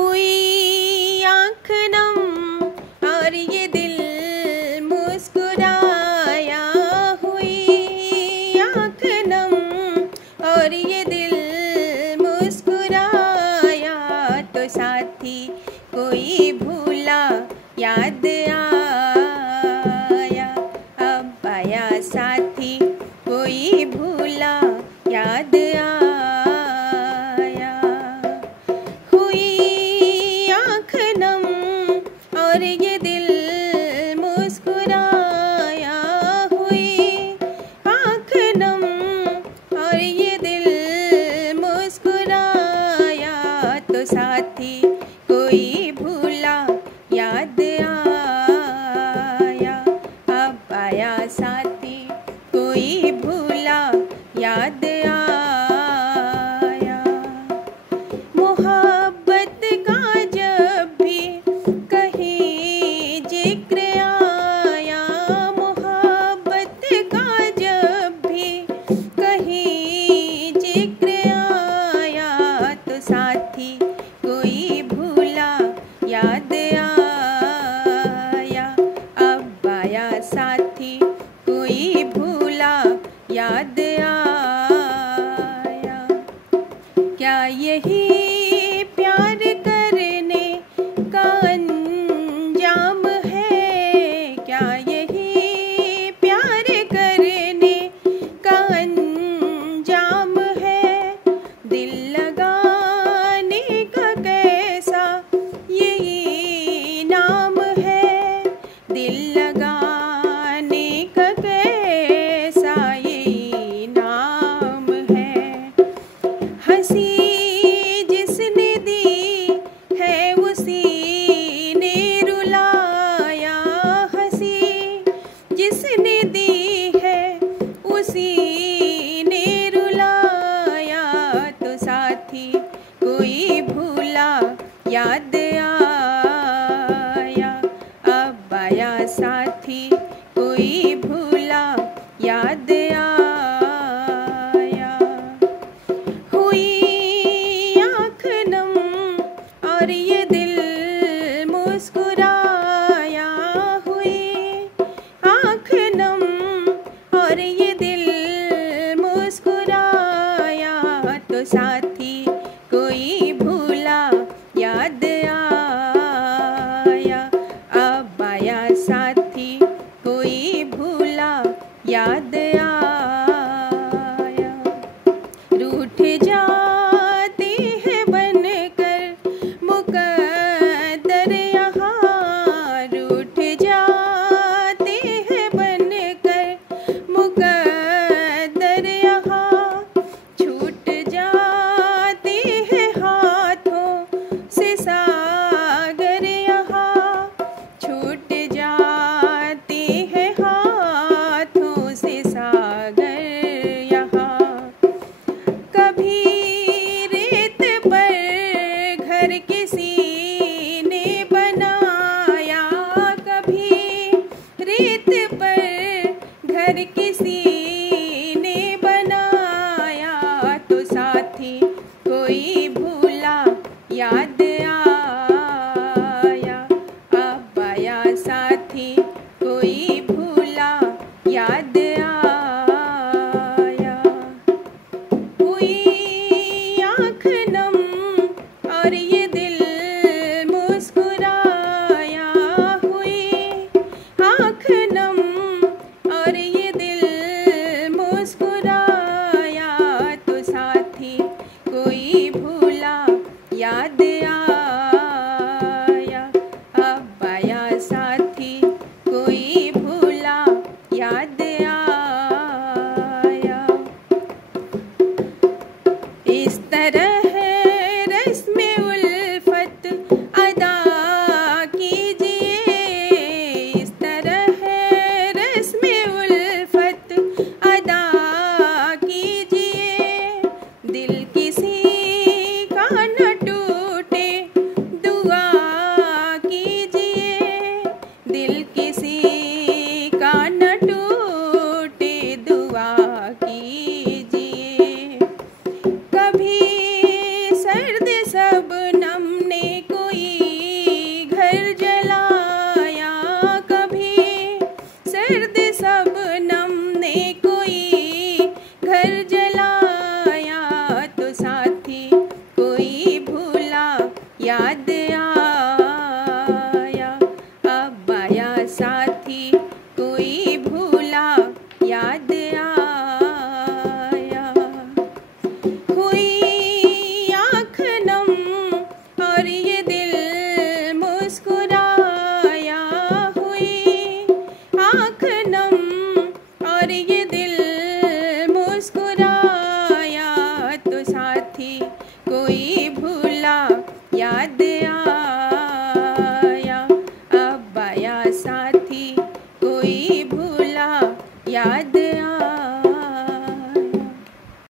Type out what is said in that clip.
हुई आँख नम और ये दिल मुस्कुराया, हुई आँख नम और ये दिल मुस्कुराया। तो साथी कोई भूला याद आया, अब आया साथी कोई भूला याद आया। हुई आँख नम और ये दिल मुस्कुराया, हुई आँख नम और ये दिल मुस्कुराया। तो साथी कोई भूला याद आया, अब आया साथी कोई भूला याद आया। मोहब्बत का जब भी कहीं जिक्र आया, मोहब्बत का जब भी कहीं जिक्र आया। तो साथी कोई भूला याद आया, अब आया साथी कोई भूला याद आया। क्या यही प्यार करने का अंजाम है, क्या यही प्यार करने का अंजाम है। दिल लगाने का कैसा यही नाम है, दिल लगाने का कैसा यही नाम है। हंसी जिसने दी है उसी ने रुलाया, हंसी जिसने दी है उसी ने रुलाया। तो साथी कोई भूला याद आया, अब आया साथी कोई भूला याद आया। हुई आँख नम और ये दिल मुस्कुराया, हुई आँख नम और ये दिल मुस्कुराया। तो साथी कोई भूला याद आया, अब आया साथी कोई भूला याद आया। रूठ जाते हैं बनकर मुकद्दर यहाँ, रूठ जाते हैं बनकर मुकद्दर यहाँ। छूट जाते हैं हाथों से सागर यहाँ, छूट जाते हैं हाथों से सागर यहाँ। कभी रेत पर घर किसी ने बनाया, कभी रेत पर घर किसी ने बनाया। तो साथी कोई भूला याद आया, अब आया साथी कोई भूला याद आया। हुई आँख नम और ये दिल कोई भूला याद आया। अब आया साथी कोई भूला याद आया। हुई आँख नम और ये दिल मुस्कुराया। हुई आँख नम और ये दिल मुस्कुराया। तो साथी कोई